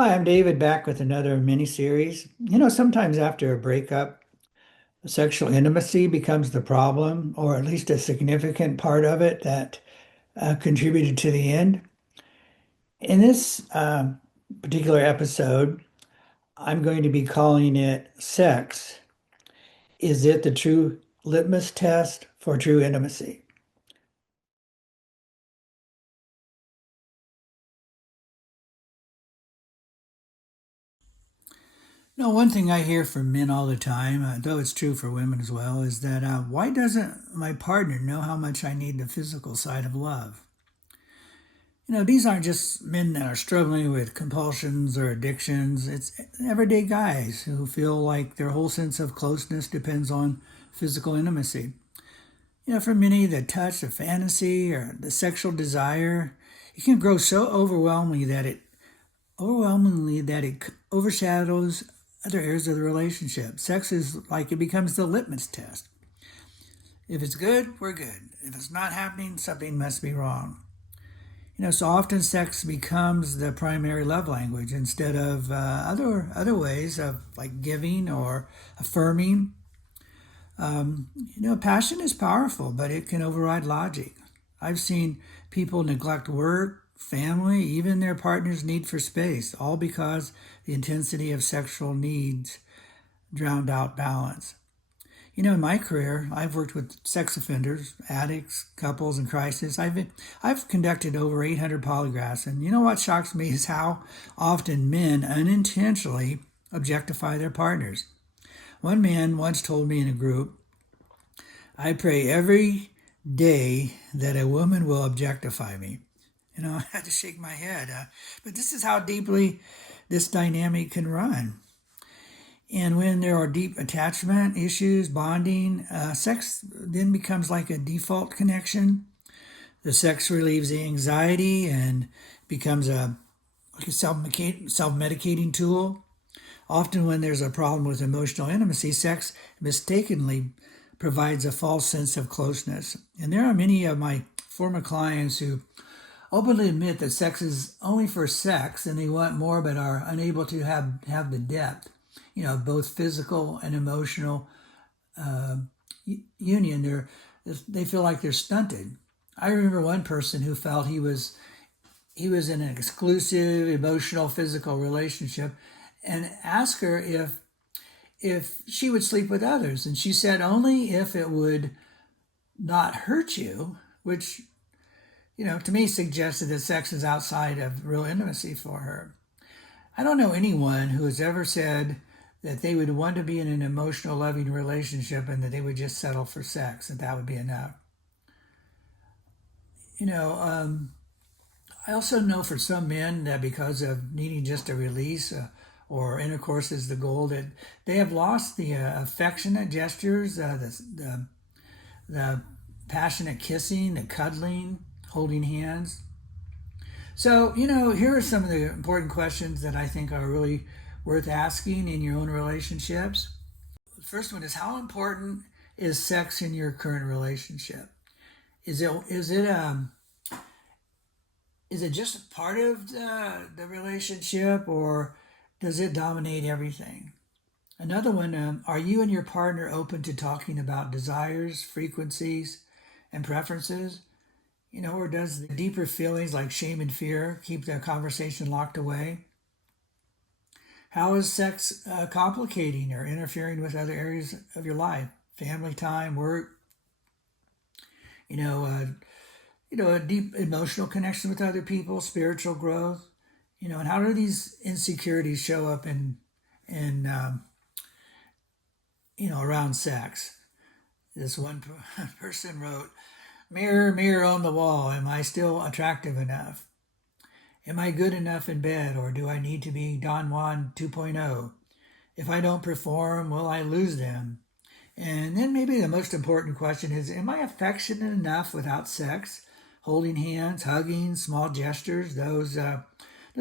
Hi, I'm David back with another mini series. Sometimes after a breakup, sexual intimacy becomes the problem, or at least a significant part of it that contributed to the end. In this particular episode, I'm going to be calling it Sex. Is it the true litmus test for true intimacy? No, one thing I hear from men all the time, though it's true for women as well, is that why doesn't my partner know how much I need the physical side of love? These aren't just men that are struggling with compulsions or addictions. It's everyday guys who feel like their whole sense of closeness depends on physical intimacy. For many, the touch, the fantasy, or the sexual desire, it can grow so overwhelmingly that it overshadows other areas of the relationship. Sex is like it becomes the litmus test. If it's good, we're good. If it's not happening, something must be wrong. So often sex becomes the primary love language instead of other ways of like giving or affirming. Passion is powerful, but it can override logic. I've seen people neglect work, family, even their partner's need for space, all because the intensity of sexual needs drowned out balance. In my career, I've worked with sex offenders, addicts, couples in crisis. I've conducted over 800 polygraphs, and what shocks me is how often men unintentionally objectify their partners. One man once told me in a group, "I pray every day that a woman will objectify me." I had to shake my head. But this is how deeply this dynamic can run. And when there are deep attachment issues, bonding, sex then becomes like a default connection. The sex relieves the anxiety and becomes like a self-medicating tool. Often, when there's a problem with emotional intimacy, sex mistakenly provides a false sense of closeness. And there are many of my former clients who openly admit that sex is only for sex and they want more but are unable to have the depth, both physical and emotional union. They feel like they're stunted. I remember one person who felt he was in an exclusive emotional physical relationship and asked her if she would sleep with others, and she said only if it would not hurt you, which to me suggested that sex is outside of real intimacy for her. I don't know anyone who has ever said that they would want to be in an emotional, loving relationship and that they would just settle for sex and that would be enough. You know, um, I also know for some men that because of needing just a release or intercourse is the goal, that they have lost the affectionate gestures, the passionate kissing, the cuddling, holding hands. So, here are some of the important questions that I think are really worth asking in your own relationships. The first one is, how important is sex in your current relationship? Is it just a part of the relationship, or does it dominate everything? Another one, are you and your partner open to talking about desires, frequencies, and preferences? Or does the deeper feelings like shame and fear keep the conversation locked away? How is sex complicating or interfering with other areas of your life? Family time, work, you know, uh, a deep emotional connection with other people, spiritual growth, and how do these insecurities show up in around sex? This one person wrote, "Mirror, mirror on the wall, am I still attractive enough? Am I good enough in bed, or do I need to be Don Juan 2.0? If I don't perform, will I lose them?" And then maybe the most important question is, am I affectionate enough without sex? Holding hands, hugging, small gestures, those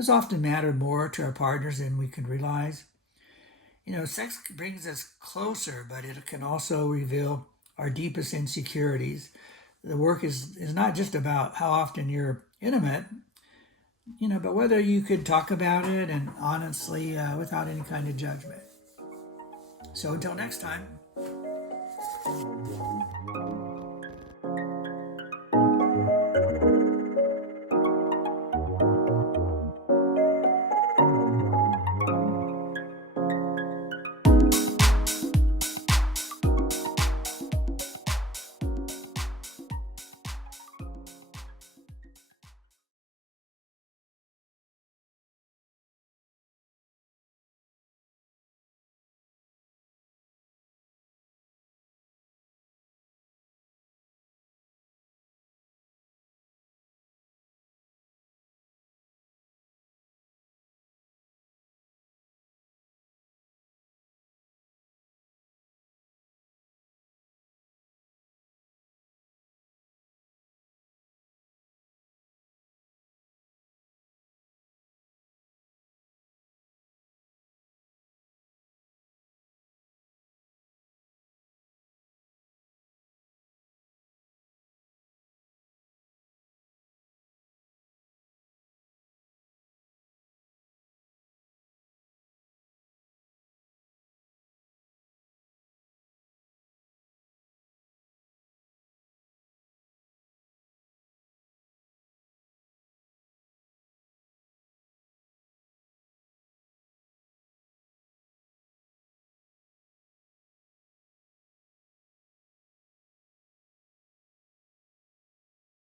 often matter more to our partners than we can realize. Sex brings us closer, but it can also reveal our deepest insecurities. The work is not just about how often you're intimate. but whether you could talk about it and honestly without any kind of judgment. So until next time.